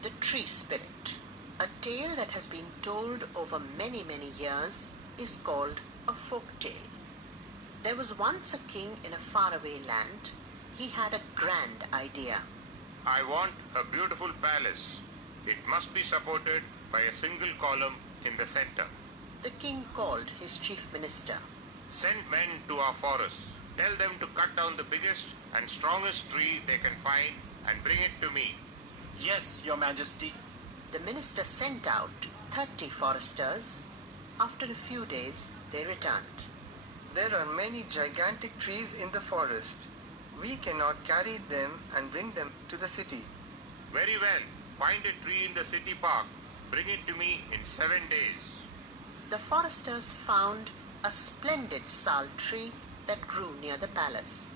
The Tree Spirit. A tale that has been told over many, many years is called a folk tale. There was once a king in a faraway land. He had a grand idea. I want a beautiful palace. It must be supported by a single column in the center. The king called his chief minister. Send men to our forests. Tell them to cut down the biggest and strongest tree they can find and bring it to me. Yes, Your Majesty. The minister sent out 30 foresters. After a few days, they returned. There are many gigantic trees in the forest. We cannot carry them and bring them to the city. Very well. Find a tree in the city park. Bring it to me in 7 days. The foresters found a splendid sal tree that grew near the palace.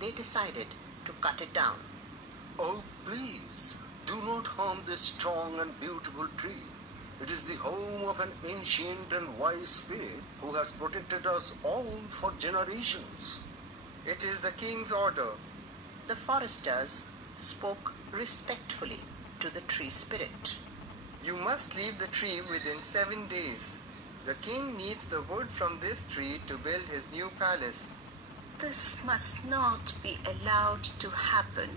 They decided to cut it down. Oh, please, do not harm this strong and beautiful tree. It is the home of an ancient and wise spirit who has protected us all for generations. It is the king's order. The foresters spoke respectfully to the tree spirit. You must leave the tree within 7 days. The king needs the wood from this tree to build his new palace. This must not be allowed to happen.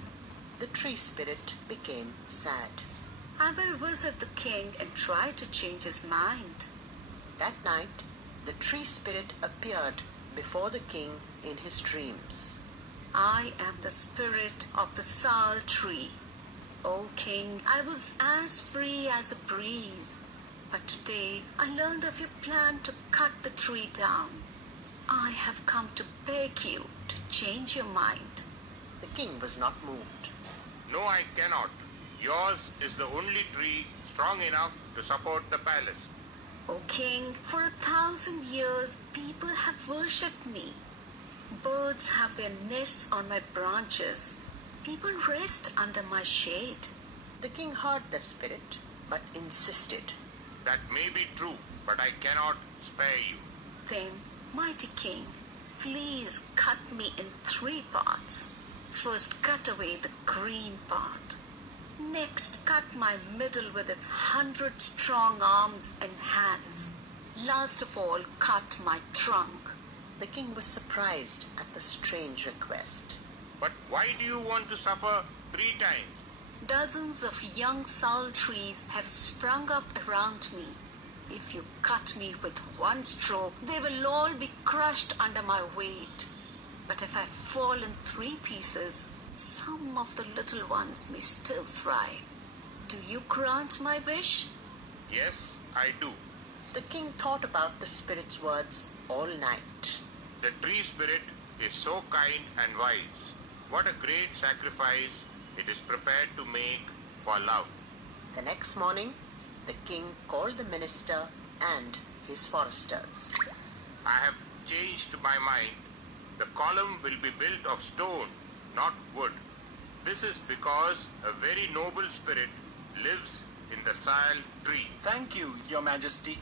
The tree spirit became sad. I will visit the king and try to change his mind. That night, the tree spirit appeared before the king in his dreams. I am the spirit of the sal tree. O king, I was as free as a breeze. But today I learned of your plan to cut the tree down. I have come to beg you to change your mind. The king was not moved. No, I cannot. Yours is the only tree strong enough to support the palace. O king, for 1,000 years people have worshipped me. Birds have their nests on my branches. People rest under my shade. The king heard the spirit, but insisted. That may be true, but I cannot spare you. Then, mighty king, please cut me in 3 parts. First, cut away the green part. Next, cut my middle with its 100 strong arms and hands. Last of all, cut my trunk. The king was surprised at the strange request. But why do you want to suffer 3 times? Dozens of young sal trees have sprung up around me. If you cut me with 1 stroke, they will all be crushed under my weight. But if I fall in 3 pieces, some of the little ones may still thrive. Do you grant my wish? Yes, I do. The king thought about the spirit's words all night. The tree spirit is so kind and wise. What a great sacrifice it is prepared to make for love. The next morning, the king called the minister and his foresters. I have changed my mind. The column will be built of stone, not wood. This is because a very noble spirit lives in the sal tree. Thank you, Your Majesty.